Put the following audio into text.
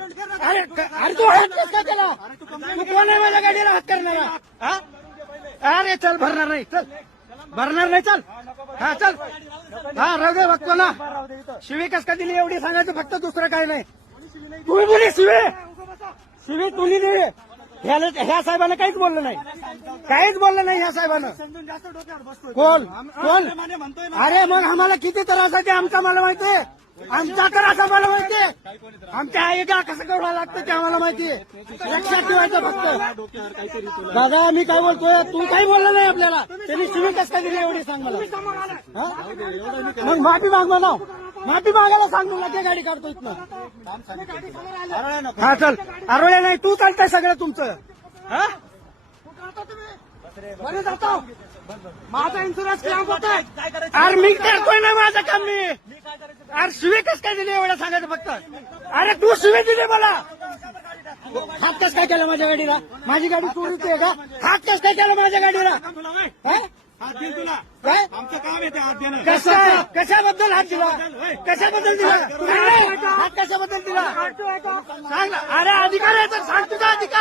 अरे अरे तू हात कस काय केला? तू कोण आहे माझ्या गाडीला हात करणारा? हा? अरे चल भरणार नाही, चल भरणार नाही, चल हा चल हा राहू दे बघतो ना. शिवी कस का दिली एवढी सांगायचं फक्त, दुसरं काय नाही. तुम्ही बोली शिवी तुम्ही दिली. ह्या साहेबांना काहीच बोललं नाही, काहीच बोललं नाही ह्या साहेबांना. कोण कोण? अरे मग आम्हाला किती त्रास आहे ते आमचा मला माहितीये, आमचा त्रास आम्हाला माहितीये. आमच्या आईला कसं करावं लागतं ते आम्हाला माहितीये. लक्षात ठेवायचं फक्त. दादा मी काय बोलतोय, तू काही बोलला नाही आपल्याला. त्यांनी शिवी कस काय दिली एवढी सांग मला. मग माफी माग म्हणा, माफी मागायला सांग तुला, ते गाडी काढतो इथनं. हा चल आरोळ्या नाही, तू चालतंय सगळं तुमचं. हा माझा इन्शुरन्स क्लेम होतोय. अरे मी करतोय ना माझं काम मी. अरे शिवी कस काय दिली एवढं सांगायचं फक्त. अरे तू शिवी दिली मला. हात कस काय केला माझ्या गाडीला? माझी गाडी चोरीची आहे का? हात कस काय केला माझ्या गाडीला? काय आमचं काम येते हात देणं. कशाबद्दल हात दिला? कशाबद्दल दिला? हात कशाबद्दल दिला सांग ना. अरे अधिकार आहे तर सांग तुझा अधिकार.